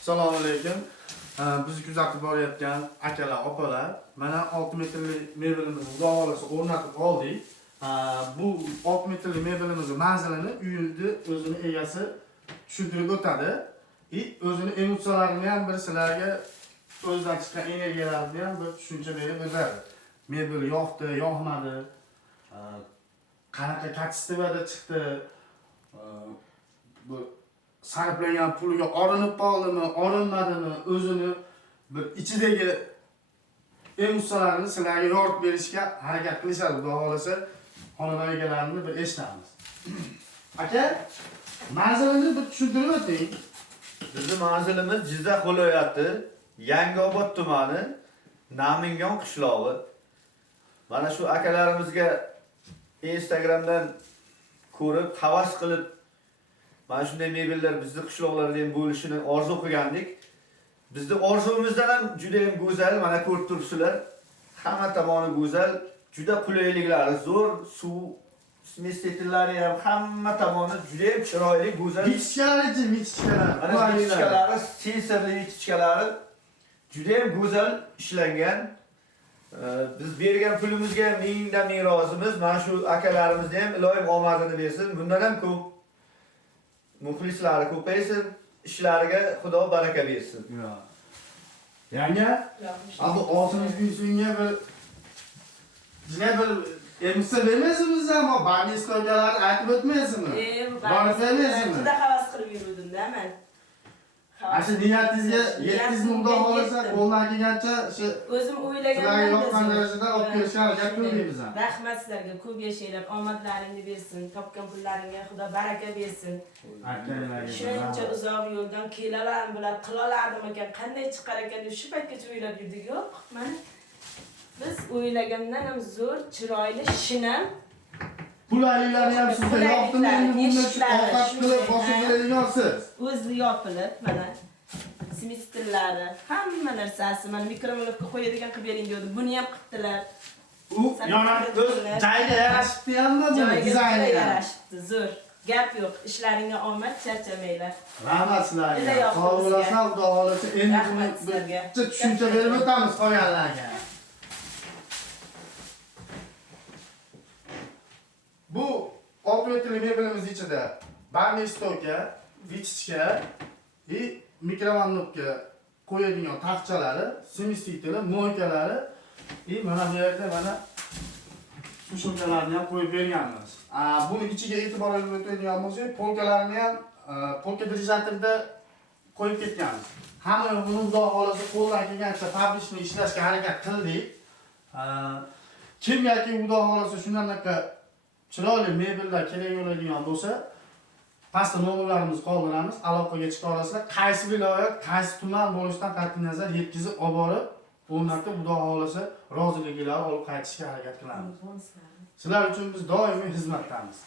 Assalomu alaykum. Bizni kuzatib borayotgan akalar, opalar, mana 6 metrli mebelimizni xudo xolasa o'rnatib oldik. Bu 6 metrli mebelimizning manzilini uyni o'zini egasi tushuntirib o'tadi. O'zini emotsiyalarini ham bir sizlarga o'zidan chiqqan energiyalarni ham bir tushuncha berib o'tadi. Mebel yoqdi, yoqmadi, qanaqa kачествоda chiqdi, bu sarflangan puliga olinib qoldimi, olinmadimi, o'zini bir ichidagi emotsiyalarini sizlarga yoritib berishga harakat qilishadi. Xudo xolasa xonadon egalarini bir eshitamiz. Aka, manzilini bir tushuntirib o'ting. Bizning manzilimiz Jizzax viloyati Yangiobod tumani Namangan qishlog'i. Mana shu akalarimizga Instagramdan ko'rib, havas qilib mana shunday mebellar bizning qishloqlarda ham bo'lishini orzu qilgandik. Bizning orzumizdan ham juda ham go'zal, mana ko'rib turibsizlar. Hamma tomoni go'zal, juda qulayliklari zo'r, suv smestitillari ham hamma tomoni juda ham chiroyli, go'zal. Michkalari, michkalari. Mana michkalari, sensorli michkalari juda ham go'zal ishlangan. Biz bergan pulimizga mingdan ming rozimiz. Mana shu akalarimizni ham iloyim omadini bersin. Bundan ham ko'p muxlislari ko'paysin, ishlariga Xudo baraka bersin. Yanga, bu oltimiz kunga bir emotsiya vermaysizmi ama barneskogalar aytib o'tmaysizmi? Barneskogalar juda havas qilib yurdim-da men. Asha niyatingizga 700 ming xudo xolasa qo'ldan kelgancha shu o'zim o'ylaganman. yoqqan darajada olib kelishga harakat qildik. Rahmat sizlarga, ko'p yashanglar, omadlaringni bersin, topgan pullaringga Xudo baraka bersin. Shuncha uzoq yo'ldan kelalarmi bular, qilalardim ekan, qanday chiqar ekan deb shu paytgacha o'ylab yurdik. Yo'q, mana biz o'ylagandan ham zo'r, chiroyli, shinam. Qulayliklarni ham sizga yoqdimi? Endi bundan shu ovqat qilib bosib beradigansiz. O'zi yopilib, mana smestillari, hamma narsasi, mana mikromolovka qo'yadigan qilib bering dedi. Buni ham qildilar. U yana o'z joyiga yarashibdi hamma bu dizayniga yarashibdi, zo'r. Gap yo'q, ishlaringga omad, charchamanglar. Rahmat sizlarga. Sog' bo'lasizlar, xudo xolasa endi buni bitta tushuncha berib o'tamiz qolganlarga. Bu 6 metrli mebelimiz ichida barnestoka, vichka va mikrovalnovka qo'yadigan taxtchalari, smestitili, moykalari va mana bu yerda mana sushunchalarni ham qo'yib berganmiz. Buni ichiga e'tibor berib o'tadigan bo'lsak, polkalarni ham polka dirijatorida qo'yib ketganmiz. Hamma buni xudo xolasa qo'ldan kelgancha fabrikni ishlashga harakat qildik. Kimgaki xudo xolasa shunday chiroyli mebellar kerak bo'ladigan bo'lsa, pastda nomerlarimizni qoldiramiz, aloqaga chiqa olasizlar. Qaysi viloyat, qaysi tuman bo'lishidan qat'iy nazar yetkazib olib borib, o'rnatib xudo xolasa roziliginglarni olib qaytishga harakat qilamiz. Sizlar uchun biz doimiy xizmatdamiz.